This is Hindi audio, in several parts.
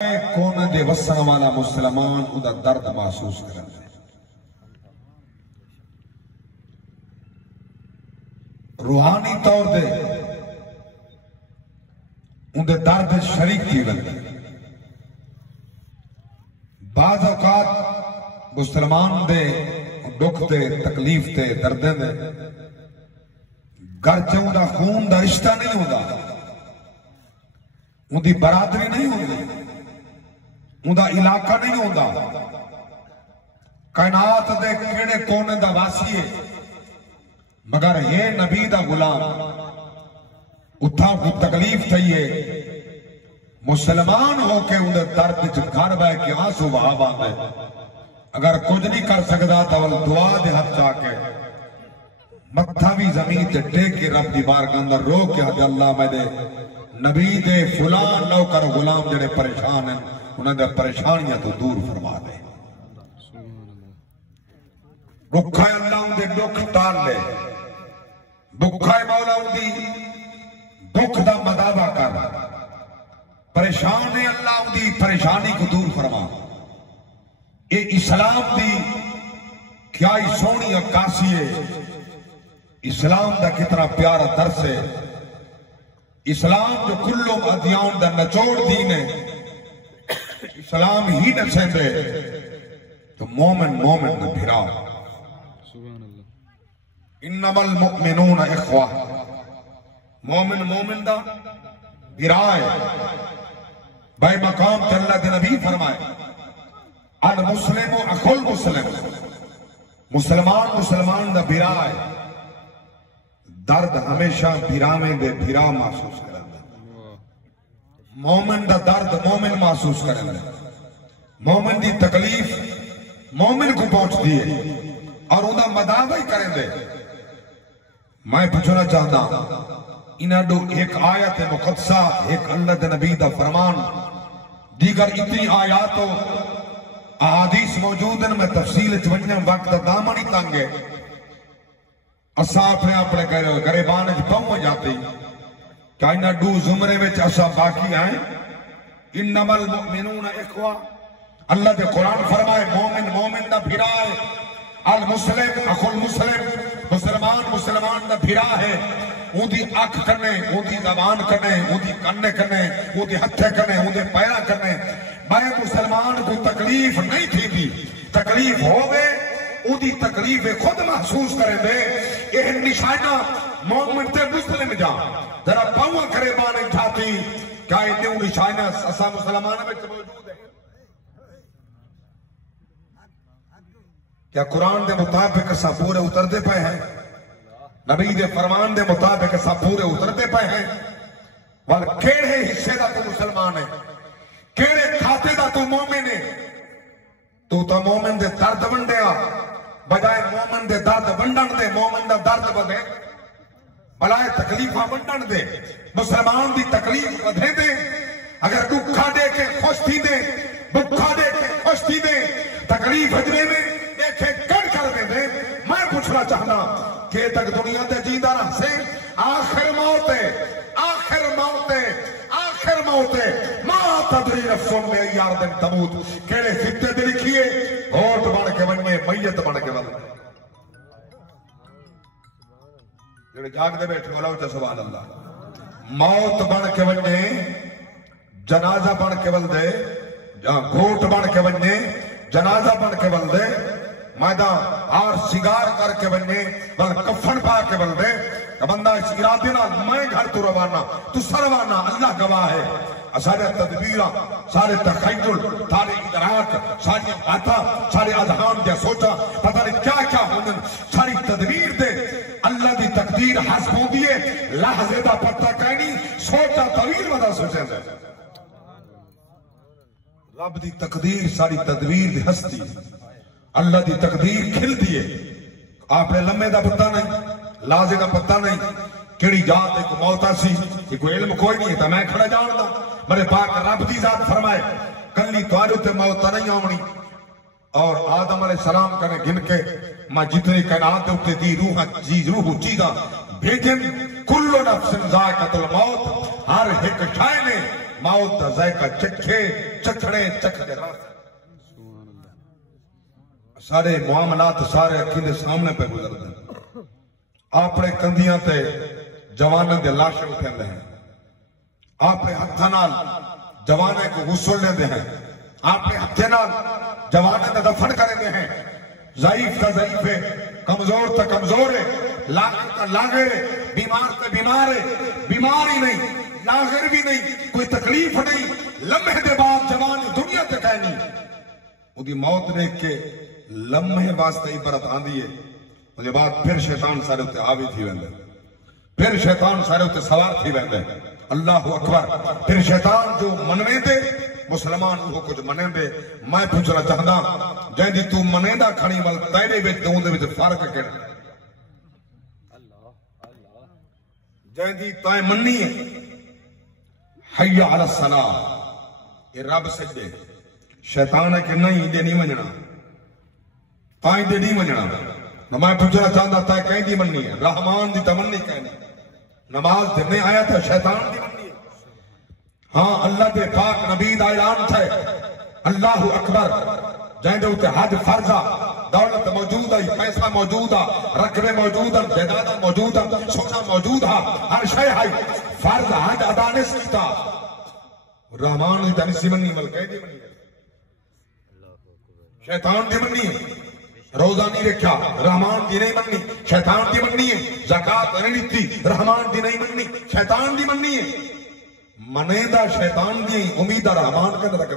कोने दे वसण वाला मुसलमान उदा दर्द महसूस करता है। रूहानी तौर पे उनके दर्द शरीक थी लगता है। बाज़ औकात मुसलमान दे दुख दे तकलीफ दे दर्द दे घर च उनका खून का रिश्ता नहीं होता, उनकी बरादरी नहीं होती, उनका इलाका नहीं होता। कायनात दे केड़े कोने दा वासी है, मगर ये नबी दा गुलाम उठा को तकलीफ थी है, मुसलमान होके उनके दर्द च घर बह के आंसू बहाव आंदे। अगर कुछ नहीं कर सकता तो वल दुआ दे हाथ जाके मत्था भी जमीन ते टेक के रब दी बारगाह अंदर रो के अल्लाह मेरे नबी दे फुलान नौकर गुलाम जड़े परेशान हैं उन्होंने परेशानियां तो दूर फरमा दे। भुखा अल्लाह उनके दुख टाल ले, भुखा मौला उनकी दुख का मदावा कर, परेशान है अल्लाह उनकी परेशानी को दूर फरमा। ये इस्लाम की क्या ही सोहनी अक्कासी है, इस्लाम का कितना प्यारा दर्स है। इस्लाम जो कुल्लो अदियान का नचोड़ दीन है, इस्लाम ही न सेंदे तो मोमिन मोमिन न भिरा। इन्नमल मुमिनून इख्वा, मोमिन मोमिन दा भिरा है। भाई मकाम अल्लाह के नबी फरमाए अल मुस्लिम अखुल मुस्लिम, मुसलमान मुसलमान दा भिरा है। दर्द हमेशा भिरावे दे भिरा महसूस करता, मोमिन दा दर्द मोमिन महसूस करता, मोमिन दी तकलीफ मोमिन को पहुंचती है और उनका मदावा ही करेंगे। मैं पूछना चाहता इन्हों एक आयत मुकद्दसा, एक अल्लाह के नबी दा फरमान, दीगर इतनी आयात अहादीस मौजूद हैं। मैं तफसील च वजन वक्त का दामन ही तंग है, असा अपने अपने गरीबान पहुंच जाती क्या इन डू जुमरे में असा बाकी आए। इन्नमल मुमिनून इख्वा, अल्लाह के कुरान फरमाए मोमिन मोमिन दा भिरा है। अल मुस्लिम अखुल मुस्लिम, मुसलमान मुसलमान दा भिरा है। उनकी अख कने, उनकी जबान कने, उनकी कन्ने कने, उनके हथे कने, उनके पैरा कने। मैं मुसलमान को तकलीफ नहीं थी, तकलीफ हो गए उदी तकलीफ खुद महसूस करेंगे। यह निशाना मोमिन ते मुस्लिम जा जरा पावा करे बाने जाती क्या इन्हें निशाना असा मुसलमान में मौजूद है। क्या कुरान के मुताबिक असा पूरे उतरते पे हैं, नबी के फरमान के मुताबिक असा पूरे उतरते पे हैं। वल केड़े हिस्से का तू मुसलमान है, केड़े खाते का तू मोमिन है। तू तो मोमिन दे दर्द वंडिया बजाय मोमिन दे दर्द वंडन दे, मोमिन दा दर्द बधे बलाए तकलीफा वंडन दे, मुसलमान दी तकलीफ बधे दे। अगर दुखा दे के खुश थी दे, भुखा दे के खुश थी दे, तकलीफ हजरे में देखे कट कर दे। मैं पूछना चाहना के तक दुनिया ते जींदा रह से आखिर मौत है, आखिर मौत है, आखिर मौत है। मां तदरी नफ्सुन में यार दिन तमूत, केड़े फित्ते दे लिखिए होठ बन के वन्ने मैयत बन के वल जेड़े जागदे बैठे बोला उच्चा सुभान अल्लाह। मौत बन के वन्ने, जनाजा बन के वल दे, घोट बन के वन्ने, जनाजा बन के वल दे, मैदा और सिगार करके वन्ने, वल कफन पा के वल दे। बंदा इस इरादे ना मैं घर तो रवाना तू सरवाना, अल्लाह गवाह है। सारे तदबीर, सारे तखय्युल, सारे इदराक, सारी बातें, सारे अज़हान क्या सोचा पता नहीं क्या क्या होने, सारी तदबीर दे अल्लाह की तकदीर हस होती है। लहजे का पता कहनी सोचा तवील वदा सोचे रब की तकदीर, सारी तदबीर की हस्ती अल्लाह की तकदीर खिलती है। आपने लम्बे का पता नहीं, लाजे का पता नहीं, केड़ी जात एक मौता सी, कोई इल्म कोई नहीं है तो मैं खड़ा जानदा। मेरे पाक रब दी जात फरमाए कली तुहाडे ते मौत नहीं आउणी। और आदम अलैहिस्सलाम कने गिन के मैं जितनी कायनात उत्ते दी रूह जी रूह चीजा भेजन कुल्लु नफ्सिन जायकातुल मौत, हर एक शय ने मौत का जायका चखे चखड़े चखते सारे मामलात सारे अखी के सामने पे गुजरते हैं। अपने कंधियां ते जवानों के लाश उठाते हैं, अपने हथा नाल जवाने को गुसल लेते हैं, अपने हथे नाल जवाने का दफन करते हैं। ज़ईफ का ज़ईफ है, कमजोर तो कमजोर है, लागर का लागर है, बीमार तो बीमार है, बीमार ही नहीं लागर भी नहीं, कोई तकलीफ नहीं, लम्हे के बाद जवान दुनिया तक कहनी उसकी मौत देख के लम्हे वास्ते इबरत आंदी है। उसके बाद फिर शैतान सारे उत्ते हावी थी वेंदे, फिर शैतान सारे उत्ते सवार थी वेंदे। अल्लाह अकबर। फिर शैतान जो मनवे दे मुसलमान वो कुछ मने दे। मैं पूछना चाहता जैदी तू मनेदा खड़ी वल तेरे विच ते उहदे विच फर्क किहड़ा? जैदी तय मन्नी है हय्या अला सलाह ये रब सजदे, शैतान है कि नहीं दे नहीं मनना, ताई दे नहीं मनना। मैं पूछना चाहता तय कहती मन्नी है रहमान दी तमन्नी कहनी नमाज देने आया था शैतान दी मन्नी है। हाँ अल्लाह के पाक नबी दा ऐलान था अल्लाह अकबर जैसे उत्ते हज फर्जा दौलत मौजूद है, पैसा मौजूद है, रकबे मौजूद है, जायदाद मौजूद है, सोना मौजूद है, हर शय है, फर्ज हज अदा नहीं सकता। रहमान दी तनिसी मन्नी मल कह दी मन्नी है, शैतान दी मन्नी है। रोजा नहीं रखा रहमान दी नहीं मननी, शैतान दी मननी है। ज़कात नहीं दी रहमान दी नहीं मननी, शैतान दी मननी है। मनेदा शैतान दी उम्मीद रहमान के अंदर रखे।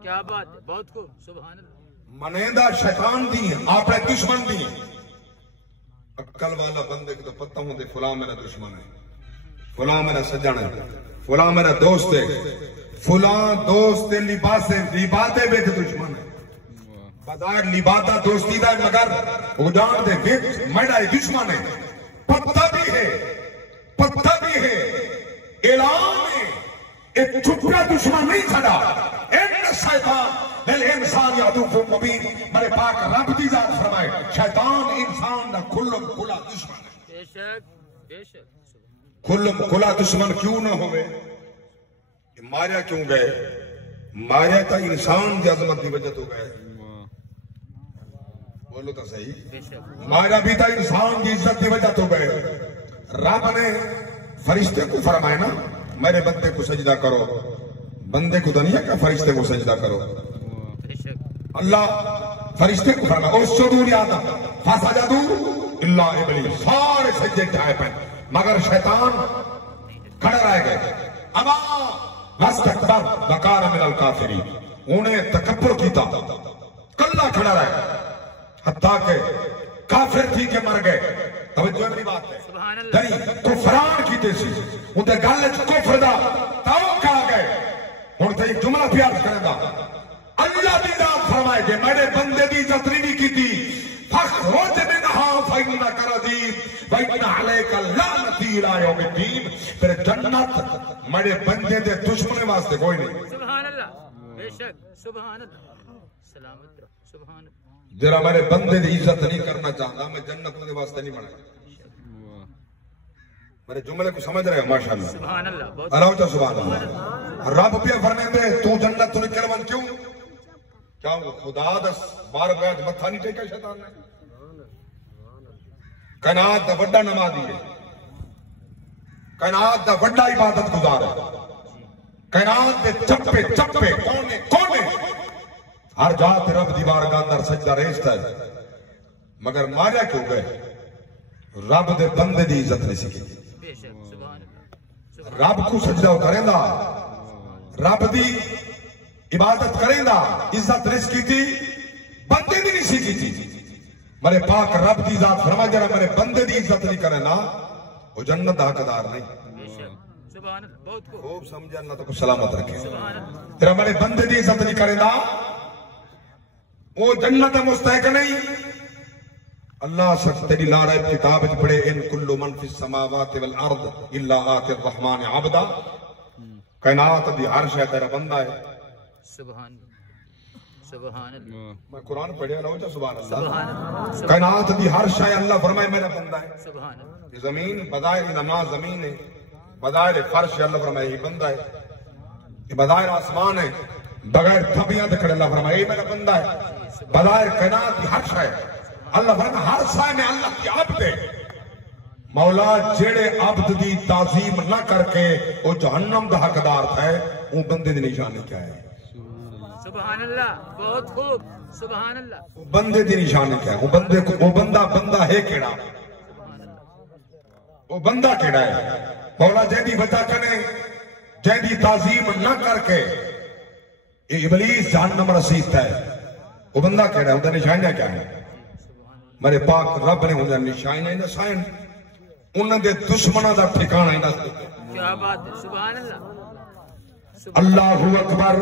क्या बात है, बहुत खूब, सुभान अल्लाह। मनेदा शैतान दी है, आपने दुश्मन दी है। अक्ल वाला बंदे को तो पता होंगे फुला मेरा दुश्मन है, फुला मेरा सज्जन है, फुला मेरा दोस्त है, फुला दोस्त लिबासे लिबादे बेच दुश्मन है। बदार लिबादा दोस्ती दा मगर उजान दे विच मैडा दुश्मन है। पत्ता भी है, पत्ता भी है, ऐलान है, एक छुपा दुश्मन नहीं छड़ा। इन शैतान दिल इंसान यादूफुल मुबीन मेरे पाक रब दी जात फरमाए शैतान इंसान दा खुल्लम खुला दुश्मन है। बेशक बेशक खुल्लम खुला दुश्मन क्यों ना होवे? मारिया क्यों गए? मारिया तो इंसान की अजमत की वजह तो गए। बोलो तो सही, मारा भी था इंसान की इज्जत की वजह तो गए। रब ने फरिश्ते को फरमाया ना मेरे बंदे को सजदा करो, बंदे को तो नहीं है क्या फरिश्ते को सजदा करो। अल्लाह फरिश्ते को फरमाया उसजुदू लिआदम फसजदू इल्ला इब्लीस, सारे सजदे चाहे पे मगर शैतान खड़ा रह गए। अबा वस्तकबर वकान मिनल काफिरीन, उन्हें तकब्बुर कीता, कल्ला खड़ा रह गया हत्ता के काफिर थी के मर गए। तवज्जो मेरी बात है, नहीं कुफरान कीते सी उनके गल च कुफर दा ताव खा गए। हुण ते जुमला प्यार करेगा अल्लाह दी जात फरमाए जे मेरे बंदे दी इज्जत नहीं कीती फखरुज मिनहा फइन्ना करदीब व इन्ना अलैका लानती इला यौमिद्दीन। फिर जन्नत मेरे बंदे दे दुश्मन वास्ते कोई नहीं। सुभान अल्लाह, बेशक सुभान अल्लाह, सलामत रहो, सुभान अल्लाह। जरा मेरे बंदे की इज्जत नहीं करना चाहता मैं जन्नत के वास्ते नहीं बनाया। मेरे जुमले को समझ रहे हो? माशाअल्लाह, सुभान अल्लाह, अल्लाह तो सुभान अल्लाह। रब पे फरमाते तू जन्नत तू निकल वन क्यों? क्या खुदा दस बार बार मत्था नहीं टेका शैतान ने? कायनात दा वड्डा नमाज़ी है, कायनात दा वड्डा इबादत गुजार है, कायनात दे चप्पे चप्पे कोने कोने हर जात रब दी बारगाह अंदर सजदा रेजता है। मगर मारिया क्यों गए? रब दे बंदे दी इज्जत नहीं सीखी। रब को सजदा करेंदा, रब दी इबादत करेंदा, इज्जत नहीं की बंदे दी नहीं सीखी थी। मेरे पाक रब दी जात फरमा जरा मेरे बंदे दी इज्जत नहीं करे ना वो जन्नत दा हकदार नहीं। खूब समझ, अल्लाह तो सलामत रखे। तेरा मेरे बंदे दी इज्जत नहीं करेंदा वो जन्नत मुस्तहक नहीं। अल्लाह सख्त तेरी लारा किताब पढ़े इन कुल्लु मन फिस समावाति वल अर्द इल्ला आतिर रहमान अब्दा। कायनात दी हर शय तेरा बंदा है। सुभान सुभान अल्लाह, मैं कुरान पढ़िया ना हो जा सुभान अल्लाह। कायनात दी हर शय अल्लाह फरमाए मेरा बंदा है। सुभान अल्लाह, जमीन बदाए नमाज जमीन है, बदाए फर्श अल्लाह फरमाए ही बंदा है। ये बज़ाहिर आसमान है, बगैर थबियां ते खड़े अल्लाह फरमाए ये मेरा बंदा है। बज़ाहिर कायनात की हर शय अल्लाह फरमाए हर शय में अल्लाह की आबद है। मौला जेड़े आबद दी ताजीम ना करके वो जहन्नम दा हकदार है, वो बंदे दी निशानी क्या है? सुभान अल्लाह, बहुत खूब, सुभान अल्लाह। वो बंदे दी निशानी क्या है? वो बंदे को वो बंदा है केड़ा? वो बंदा केड़ा है? मौला जैदी बचा कने जैदी ताजीम ना करके ये इबलीस जहन्नम रसीद है, वो बंदा केड़ा है? उनका निशानियां क्या है? मेरे पाक रब ने उनका निशानियां ना साइन उन्होंने दुश्मनों का ठिकाना ही दस दिता। क्या बात है, सुभान अल्लाह, अल्लाहु अकबर।